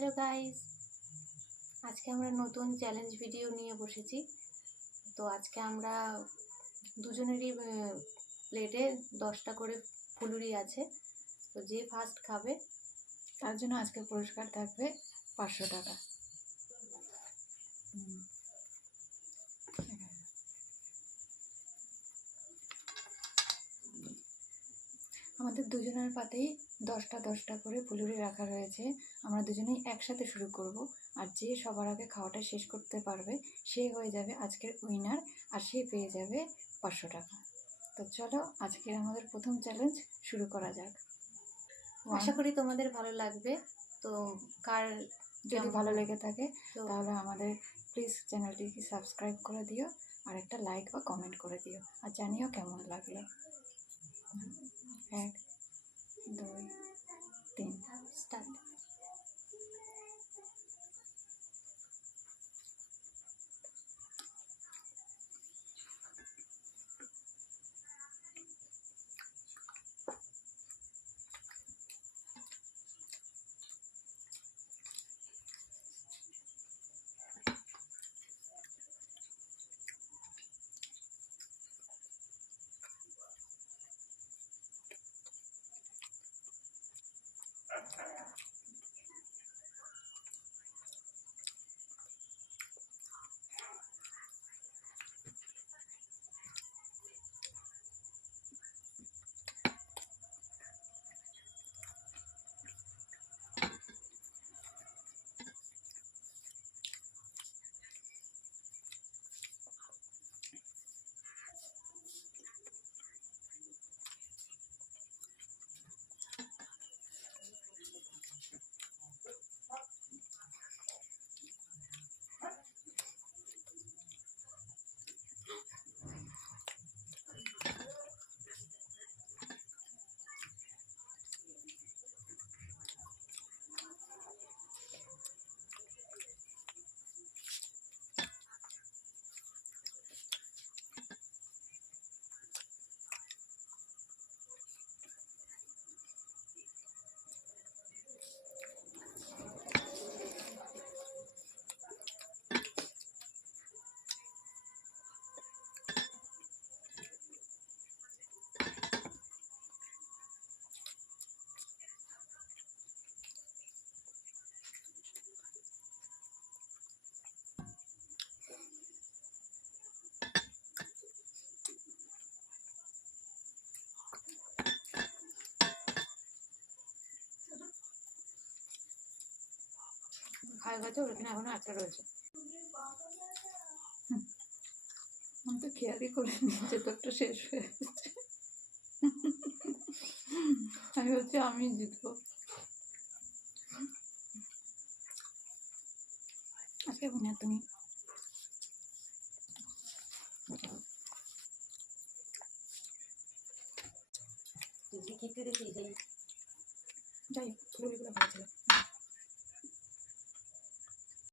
Hello guys, আজকে আমরা নতুন চ্যালেঞ্জ ভিডিও নিয়ে বসেছি। তো আজকে আমরা দুজনেরই প্লেটে 10টা করে ফুলুরি আছে। তো যে ফার্স্ট খাবে তার জন্য আজকে পুরস্কার থাকবে 500 টাকা। আমাদের দুজনের পাতেই 10টা করে ফুলুরি রাখা রয়েছে। আমরা দুজনেই একসাথে শুরু করব, আর যে সবার আগে খাওয়াটা শেষ করতে পারবে সে হয়ে যাবে আজকের উইনার, আর সে পেয়ে যাবে 500 টাকা। তো চলো আজকের আমাদের প্রথম চ্যালেঞ্জ শুরু করা যাক। আশা করি তোমাদের ভালো লাগবে। তো কার যদি ভালো লেগে থাকে তাহলে আমাদের প্লিজ চ্যানেলটিকে সাবস্ক্রাইব করে দিও, আর একটা লাইক বা কমেন্ট করে দিও, আর জানিও কেমন লাগলো। 1 2 3 স্টার্ট। খাওয়া গেছে, ওর এখানে এখনো আচার রয়েছে। আমি তো খেয়ালই করিনি যে তোরটা শেষ হয়ে গেছে। আমি হচ্ছে আমি জিতবো আজকে। উইনার তুমি। যাই হোক, ফুলগুলো ভালো ছিল।